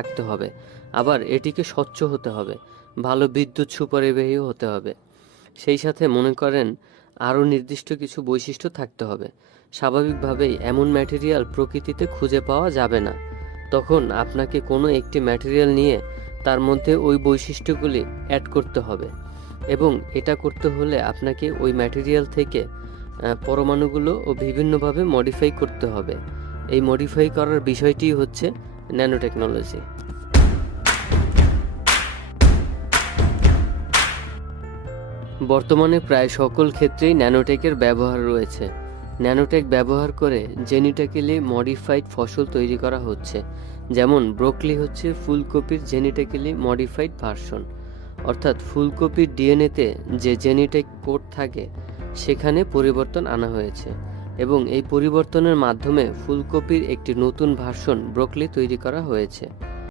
রাখতে হবে, আবার এটিকে স্বচ্ছ হতে হবে, ভালো বিদ্যুৎ সুপরিবাহীও হতে হবে। সেই সাথে মনে করেন আরও নির্দিষ্ট কিছু বৈশিষ্ট্য থাকতে হবে। স্বাভাবিকভাবেই এমন ম্যাটেরিয়াল প্রকৃতিতে খুঁজে পাওয়া যাবে না। তখন আপনাকে কোনো একটি ম্যাটেরিয়াল নিয়ে তার মধ্যে ওই বৈশিষ্ট্যগুলি অ্যাড করতে হবে, এবং এটা করতে হলে আপনাকে ওই ম্যাটেরিয়াল থেকে পরমাণুগুলো ও বিভিন্নভাবে মডিফাই করতে হবে। এই মডিফাই করার বিষয়টি হচ্ছে ন্যানো টেকনোলজি। বর্তমানে প্রায় সকল ক্ষেত্রেই ন্যানোটেকের ব্যবহার রয়েছে। ন্যানোটেক ব্যবহার করে জেনেটিক্যালি মডিফাইড ফসল তৈরি করা হচ্ছে। যেমন ব্রোকলি হচ্ছে ফুলকপির জেনেটিক্যালি মডিফাইড ভার্সন, অর্থাৎ ফুলকপির ডিএনএতে যে জেনেটিক কোড থাকে সেখানে পরিবর্তন আনা হয়েছে, এবং এই পরিবর্তনের মাধ্যমে ফুলকপির একটি নতুন ভার্সন ব্রোকলি তৈরি করা হয়েছে।